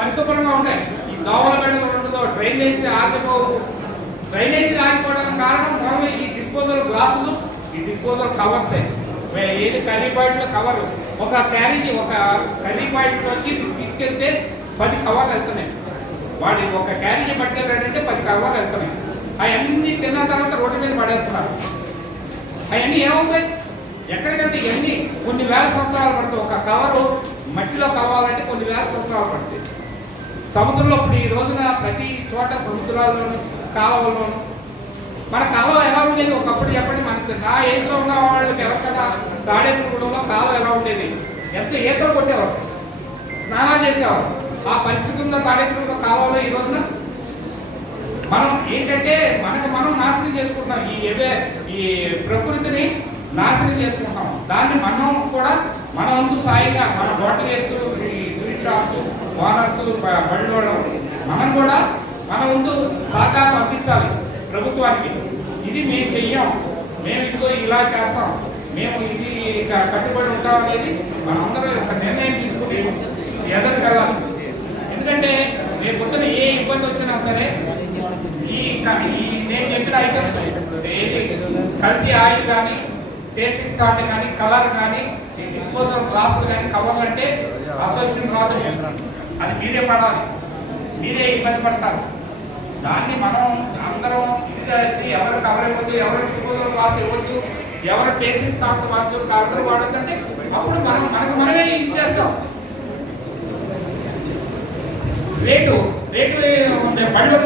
పరిశుభ్రంగా ఉంటాయి ఈ దోమల బెడలు ఉండదు డ్రైనేజ్ ఆగిపోవు. డ్రైనేజ్ ఆగిపోవడానికి కారణం మామూలు ఈ డిస్పోజల్ గ్లాసులు ఈ డిస్పోజల్ కవర్స్. ఏది కర్రీ పాయింట్లో కవర్? ఒక క్యారీకి ఒక కర్రీ పాయింట్లోకి తీసుకెళ్తే పది కవర్లు వెళ్తున్నాయి. వాడి ఒక క్యారీని పట్టుకెళ్ళాడంటే పది కవర్లు వెళ్తున్నాయి. అవన్నీ తిన్న తర్వాత రోడ్డు మీద పడేస్తున్నారు. అవన్నీ ఏమవుతాయి ఎక్కడికంటే ఇవన్నీ కొన్ని వేల సంవత్సరాలు పడుతుంది ఒక కవరు మట్టిలో కావాలంటే కొన్ని వేల సంవత్సరాలు పడుతుంది సముద్రంలో ఇప్పుడు ఈ రోజున ప్రతి చోట సముద్రాల్లోను కాలువల్లోను. మన కాలువ ఎలా ఉండేది? ఒకప్పుడు చెప్పండి మనకి నా ఏజ్లో ఉన్న వాళ్ళకి ఎవరికైనా తాడేపుగూడెంలో కాలువ ఎలా ఉండేది? ఎంత ఈతలు కొట్టేవారు? స్నానాలు చేసేవారు. ఆ పరిస్థితుల్లో తాడేపుగూడెంలో కాలువలో ఈ రోజున? మనం ఏంటంటే మనకు మనం నాశనం చేసుకుంటున్నాం. ఈ ఏవే ఈ ప్రకృతిని నాశనం చేసుకుంటాం దాన్ని మనం కూడా మన వంతు సాయిగా మన హోటల్స్ ఈ స్వీట్ షాప్స్ ఓనర్స్ బళ్ళు మనం కూడా మన ముందు సహకారం అందించాలి ప్రభుత్వానికి. ఇది మేము చెయ్యం. మేము ఇదిగో ఇలా చేస్తాం. మేము ఇది కట్టుబడి ఉంటాం అనేది మనందరం ఒక నిర్ణయం తీసుకుని ఎదురు వెళ్ళాలి ఎందుకంటే రేపు పొద్దున ఏ ఇబ్బంది వచ్చినా సరే ఈ ఈ నేను చెప్పిన ఐటమ్స్ కల్తీ ఆయిల్ కానీ టేస్టింగ్ సాల్ట్ కానీ కలర్ కానీ డిస్పోజల్ గ్లాసులు కానీ కవర్లు అంటే అసోసియేషన్ రాదు. అది మీరే పడాలి. మీరే ఇబ్బంది పడతారు. దాన్ని మనం అందరం ఇది ఎవరికి ఎవరు కవర్ ఇవ్వద్దు ఎవరు డిస్పోజల్ గ్లాస్ ఇవ్వద్దు ఎవరు పేషెంట్ సాఫ్ట్ వాడద్దు కార్డు వాడద్దంటే అప్పుడు మనం మనకు మనమే ఇచ్చేస్తాం. రేటు రేటు ఉండే బళ్ళు